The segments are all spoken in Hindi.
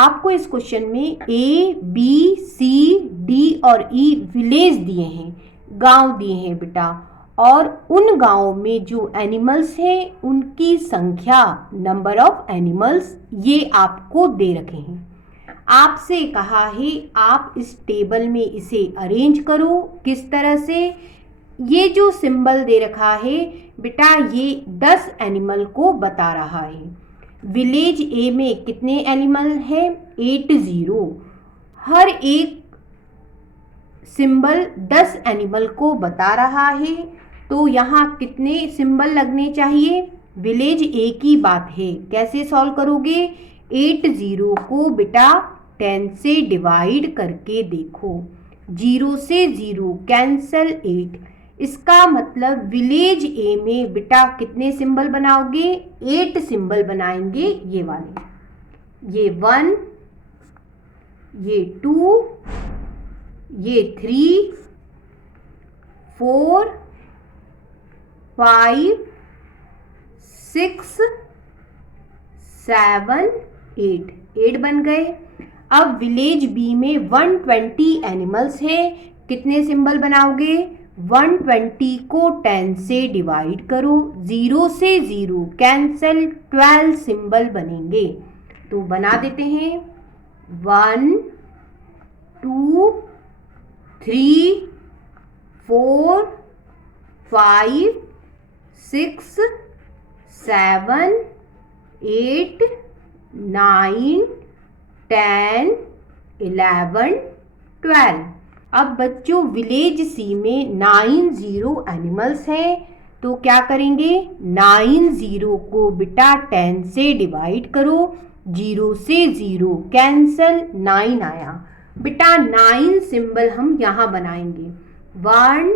आपको इस क्वेश्चन में A, B, C, D और E विलेज दिए हैं, गांव दिए हैं बेटा, और उन गांवों में जो एनिमल्स हैं उनकी संख्या, नंबर ऑफ एनिमल्स, ये आपको दे रखे हैं। आपसे कहा है आप इस टेबल में इसे अरेंज करो। किस तरह से? ये जो सिंबल दे रखा है बेटा, ये 10 एनिमल को बता रहा है। विलेज ए में कितने एनिमल हैं? 80। हर एक सिंबल 10 एनिमल को बता रहा है, तो यहाँ कितने सिंबल लगने चाहिए? विलेज ए की बात है, कैसे सॉल्व करोगे? 80 को बेटा 10 से डिवाइड करके देखो, 0 से 0 कैंसल 8। इसका मतलब विलेज ए में बेटा कितने सिंबल बनाओगे? 8 सिंबल बनाएंगे, ये वाले, ये 1, ये 2, ये 3, 4, 5, 6, 7, 8 बन गए। अब विलेज बी में 120 एनिमल्स हैं, कितने सिंबल बनाओगे? 120 को 10 से डिवाइड करो, 0 से 0 कैंसल, 12 सिंबल बनेंगे। तो बना देते हैं, 1, 2, 3, 4, 5, 6, 7, 8, 9, 10, 11, 12। अब बच्चों विलेज सी में 90 एनिमल्स हैं, तो क्या करेंगे? 90 को बेटा 10 से डिवाइड करो, 0 से 0 कैंसल, 9 आया। बेटा 9 सिंबल हम यहाँ बनाएंगे, 1,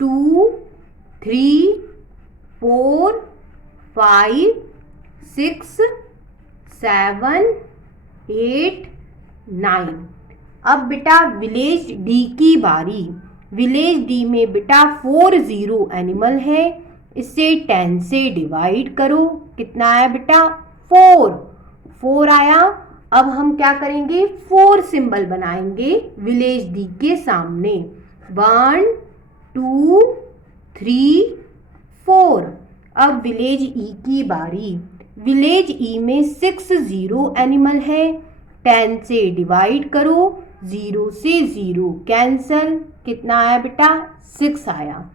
2, 3, 4, 5, 6, 7, 8, 9। अब बेटा विलेज डी की बारी। विलेज डी में बेटा 40 एनिमल है, इसे 10 से डिवाइड करो, कितना आया बेटा? 4 आया। अब हम क्या करेंगे? 4 सिंबल बनाएंगे विलेज डी के सामने, 1, 2, 3, 4। अब विलेज ई की बारी। विलेज ई में 60 एनिमल है, 10 से डिवाइड करो, 0 से 0 कैंसल, कितना आया बेटा? 6 आया।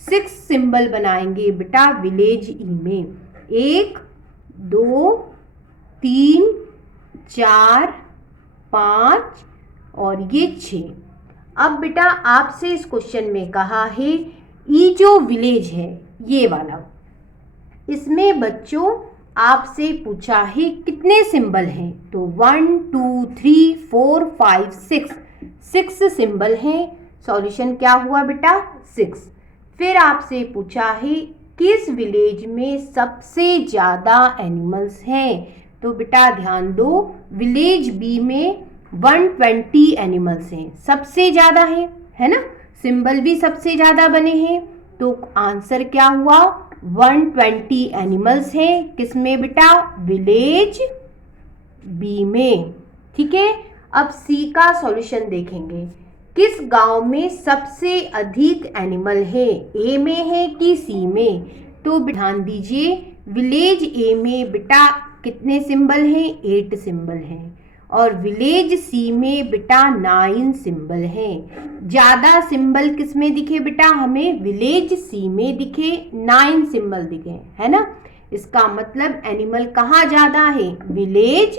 6 सिंबल बनाएंगे बेटा विलेज ई में, 1, 2, 3, 4, 5 और ये 6। अब बेटा आपसे इस क्वेश्चन में कहा है ई जो विलेज है ये वाला, इसमें बच्चों आपसे पूछा है कितने सिंबल हैं, तो 1, 2, 3, 4, 5, 6 सिंबल हैं। सॉल्यूशन क्या हुआ बेटा? 6। फिर आपसे पूछा है किस विलेज में सबसे ज़्यादा एनिमल्स हैं, तो बेटा ध्यान दो, विलेज बी में 120 एनिमल्स हैं, सबसे ज़्यादा है ना, सिंबल भी सबसे ज़्यादा बने हैं, तो आंसर क्या हुआ? 120 एनिमल्स हैं, किसमें बेटा? विलेज बी में। ठीक है, अब सी का सॉल्यूशन देखेंगे। किस गांव में सबसे अधिक एनिमल है, ए में है कि सी में? तो ध्यान दीजिए, विलेज ए में बेटा कितने सिंबल हैं? 8 सिंबल हैं, और विलेज सी में बेटा 9 सिंबल हैं। ज़्यादा सिंबल किस में दिखे बेटा? हमें विलेज सी में दिखे, 9 सिंबल दिखे, है ना। इसका मतलब एनिमल कहाँ ज़्यादा है? विलेज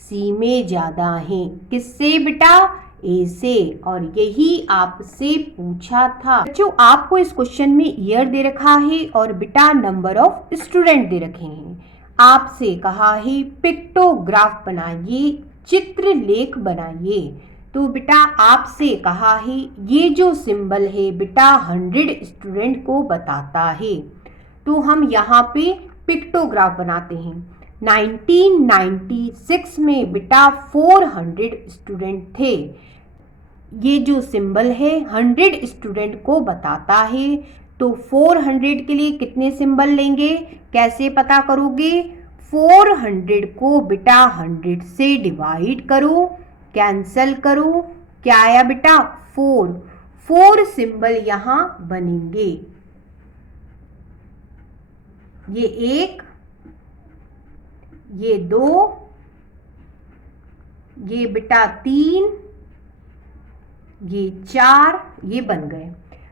सी में ज़्यादा है। किससे बेटा? ए से। और यही आपसे पूछा था। बच्चों आपको इस क्वेश्चन में ईयर दे रखा है और बेटा नंबर ऑफ स्टूडेंट दे रखे हैं। आपसे कहा है पिक्टोग्राफ बनाइए, चित्र लेख बनाइए। तो बेटा आपसे कहा है ये जो सिंबल है बेटा 100 स्टूडेंट को बताता है, तो हम यहाँ पे पिक्टोग्राफ बनाते हैं। 1996 में बेटा 400 स्टूडेंट थे। ये जो सिंबल है 100 स्टूडेंट को बताता है, तो 400 के लिए कितने सिंबल लेंगे? कैसे पता करोगे? 400 को बेटा 100 से डिवाइड करो, कैंसल करो, क्या आया बेटा 4 सिंबल यहां बनेंगे। ये 1, ये 2, ये बेटा 3, ये 4, ये बन गए।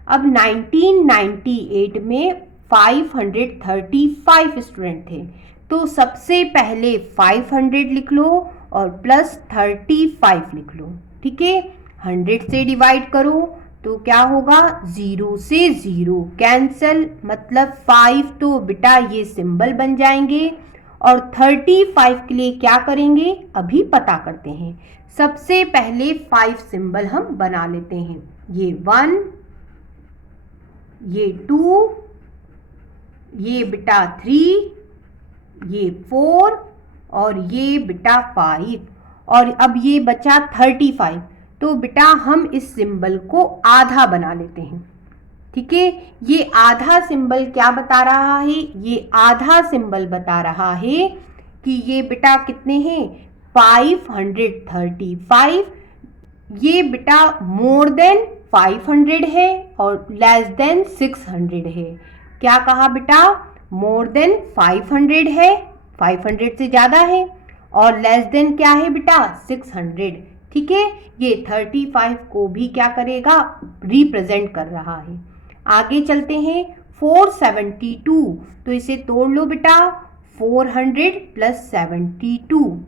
अब 1998 में 535 स्टूडेंट थे, तो सबसे पहले 500 लिख लो और प्लस 35 लिख लो, ठीक है। 100 से डिवाइड करो तो क्या होगा, 0 से 0 कैंसल, मतलब 5 तो बेटा ये सिंबल बन जाएंगे। और 35 के लिए क्या करेंगे अभी पता करते हैं। सबसे पहले 5 सिंबल हम बना लेते हैं। ये 1, ये 2, ये बेटा 3, ये 4 और ये बेटा 5, और अब ये बचा 35। तो बेटा हम इस सिंबल को आधा बना लेते हैं, ठीक है। ये आधा सिंबल क्या बता रहा है, ये आधा सिंबल बता रहा है कि ये बेटा कितने हैं 535। ये बेटा मोर देन 500 है और लेस देन 600 है। क्या कहा बेटा, मोर देन 500 है, 500 से ज़्यादा है, और लेस देन क्या है बेटा 600, ठीक है। ये 35 को भी क्या करेगा, रिप्रेजेंट कर रहा है। आगे चलते हैं 472, तो इसे तोड़ लो बेटा, 400 प्लस 72,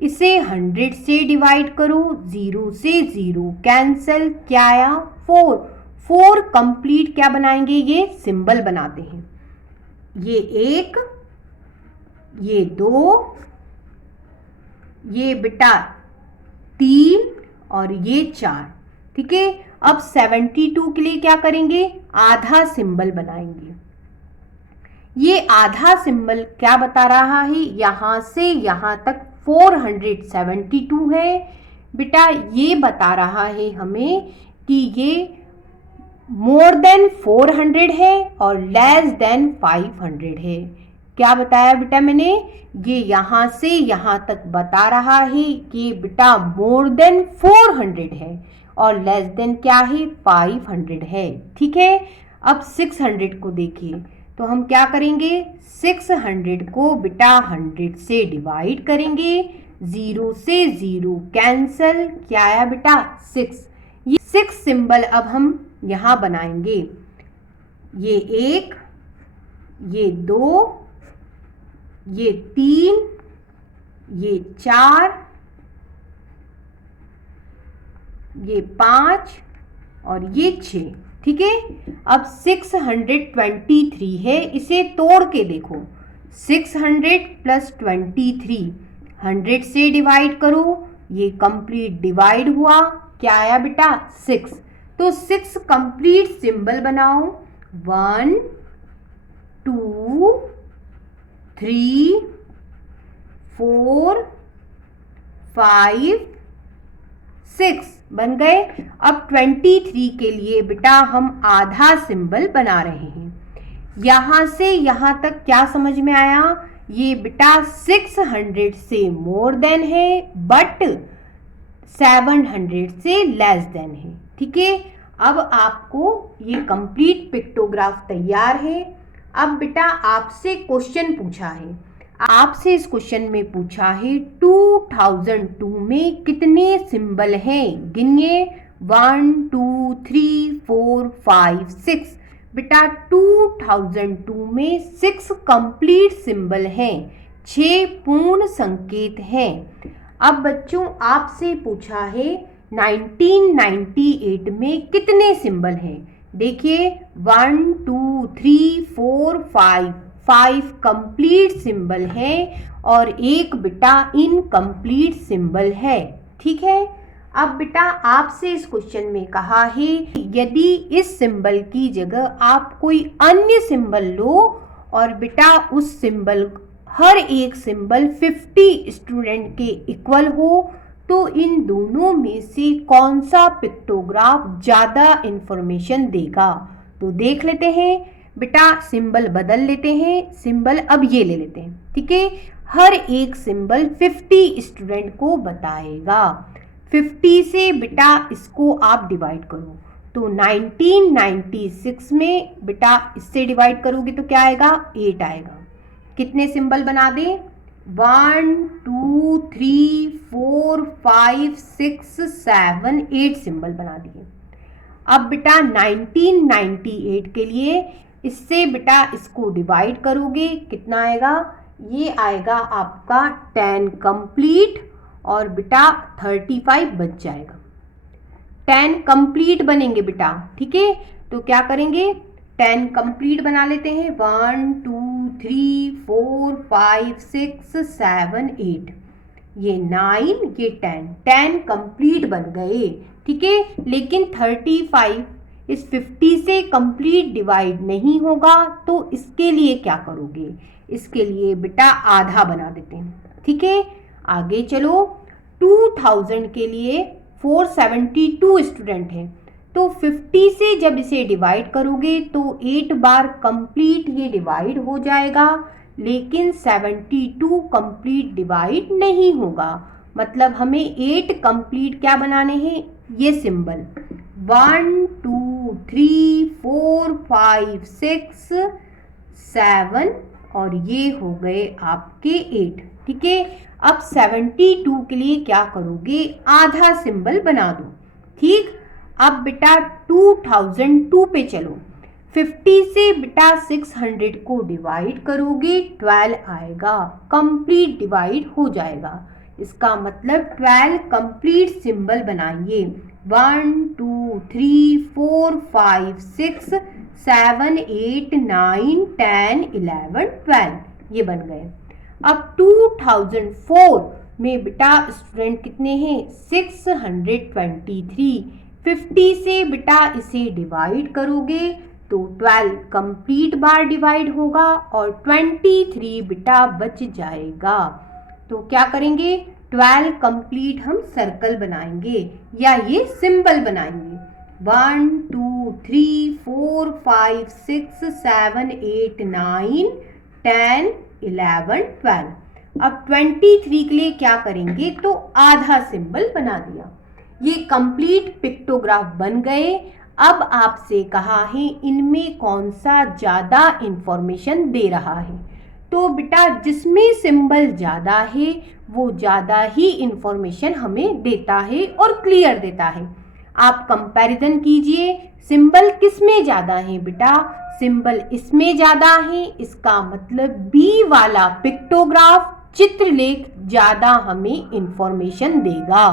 इसे 100 से डिवाइड करो, 0 से 0 कैंसल, क्या आया 4 कंप्लीट क्या बनाएंगे, ये सिंबल बनाते हैं। ये 1, ये 2, ये बेटा 3 और ये 4, ठीक है। अब 72 के लिए क्या करेंगे, आधा सिंबल बनाएंगे। ये आधा सिंबल क्या बता रहा है, यहां से यहां तक 472 है बेटा। ये बता रहा है हमें कि ये मोर देन 400 है और लेस देन 500 है। क्या बताया बेटा मैंने, ये यहां से यहां तक बता रहा है कि बेटा मोर देन 400 है और लेस देन क्या है 500 है, ठीक है। अब 600 को देखिए, तो हम क्या करेंगे, 600 को बेटा 100 से डिवाइड करेंगे, 0 से 0 कैंसल, क्या आया बेटा 6। ये 6 सिंबल अब हम यहाँ बनाएंगे। ये 1, ये 2, ये 3, ये 4, ये 5 और ये 6, ठीक है। अब 623 है, इसे तोड़ के देखो, 600 प्लस 23, 100 से डिवाइड करो, ये कंप्लीट डिवाइड हुआ, क्या आया बेटा 6। तो 6 कंप्लीट सिंबल बनाओ, 1 2 3 4 5 6 बन गए। अब 23 के लिए बेटा हम आधा सिंबल बना रहे हैं। यहां से यहां तक क्या समझ में आया, ये बेटा 600 से मोर देन है बट 700 से लेस देन है, ठीक है। अब आपको ये कंप्लीट पिक्टोग्राफ तैयार है। अब बेटा आपसे क्वेश्चन पूछा है, आपसे इस क्वेश्चन में पूछा है 2002 में कितने सिंबल हैं, गिनिए 1 2 3 4 5 6। बेटा 2002 में 6 कंप्लीट सिंबल हैं, 6 पूर्ण संकेत हैं। अब बच्चों आपसे पूछा है 1998 में कितने सिंबल हैं, देखिए 1 2 3 4 5 कंप्लीट सिंबल है और एक बेटा इनकम्प्लीट सिंबल है, ठीक है। अब बेटा आपसे इस क्वेश्चन में कहा है यदि इस सिंबल की जगह आप कोई अन्य सिंबल लो और बेटा उस सिंबल हर एक सिंबल 50 स्टूडेंट के इक्वल हो तो इन दोनों में से कौन सा पिक्टोग्राफ ज़्यादा इंफॉर्मेशन देगा। तो देख लेते हैं बेटा, सिंबल बदल लेते हैं, सिंबल अब ये ले लेते हैं, ठीक है। हर एक सिंबल 50 स्टूडेंट को बताएगा। 50 से बेटा इसको आप डिवाइड करो, तो 1996 में बेटा इससे डिवाइड करोगे तो क्या आएगा, 8 आएगा। कितने सिंबल बना दे, 1 2 3 4 5 6 7 8 सिंबल बना दिए। अब बेटा 1998 के लिए इससे बेटा इसको डिवाइड करोगे, कितना आएगा, ये आएगा आपका 10 कंप्लीट और बेटा 35 बच जाएगा। 10 कंप्लीट बनेंगे बेटा, ठीक है। तो क्या करेंगे, 10 कंप्लीट बना लेते हैं, 1 2 3 4 5 6 7 8, ये 9, ये 10 कंप्लीट बन गए, ठीक है। लेकिन 35 इस 50 से कंप्लीट डिवाइड नहीं होगा, तो इसके लिए क्या करोगे, इसके लिए बेटा आधा बना देते हैं, ठीक है। आगे चलो, 2000 के लिए 472 स्टूडेंट हैं, तो 50 से जब इसे डिवाइड करोगे तो 8 बार कंप्लीट ये डिवाइड हो जाएगा, लेकिन 72 कंप्लीट डिवाइड नहीं होगा। मतलब हमें 8 कंप्लीट क्या बनाने हैं, ये सिंबल 1 2 3 4 5 6 7 और ये हो गए आपके 8, ठीक है। अब 72 के लिए क्या करोगे, आधा सिंबल बना दो, ठीक। अब बेटा 2002 पे चलो, 50 से बेटा 600 को डिवाइड करोगे, 12 आएगा, कंप्लीट डिवाइड हो जाएगा। इसका मतलब 12 कंप्लीट सिंबल बनाइए, 1 2 3 4 5 6 7 8 9 10 11 12, ये बन गए। अब 2004 में बेटा स्टूडेंट कितने हैं, 623। 50 से बेटा इसे डिवाइड करोगे तो 12 कंप्लीट बार डिवाइड होगा और 23 बेटा बच जाएगा। तो क्या करेंगे, 12 कंप्लीट हम सर्कल बनाएंगे या ये सिंबल बनाएंगे, 1 2 3 4 5 6 7 8 9 10 11 12। अब 23 के लिए क्या करेंगे, तो आधा सिंबल बना दिया, ये कंप्लीट पिक्टोग्राफ बन गए। अब आपसे कहा है इनमें कौन सा ज़्यादा इंफॉर्मेशन दे रहा है, तो बेटा जिसमें सिंबल ज़्यादा है वो ज़्यादा ही इंफॉर्मेशन हमें देता है और क्लियर देता है। आप कंपैरिजन कीजिए, सिंबल किस में ज़्यादा है बेटा, सिंबल इसमें ज़्यादा है, इसका मतलब बी वाला पिक्टोग्राफ चित्रलेख ज़्यादा हमें इंफॉर्मेशन देगा।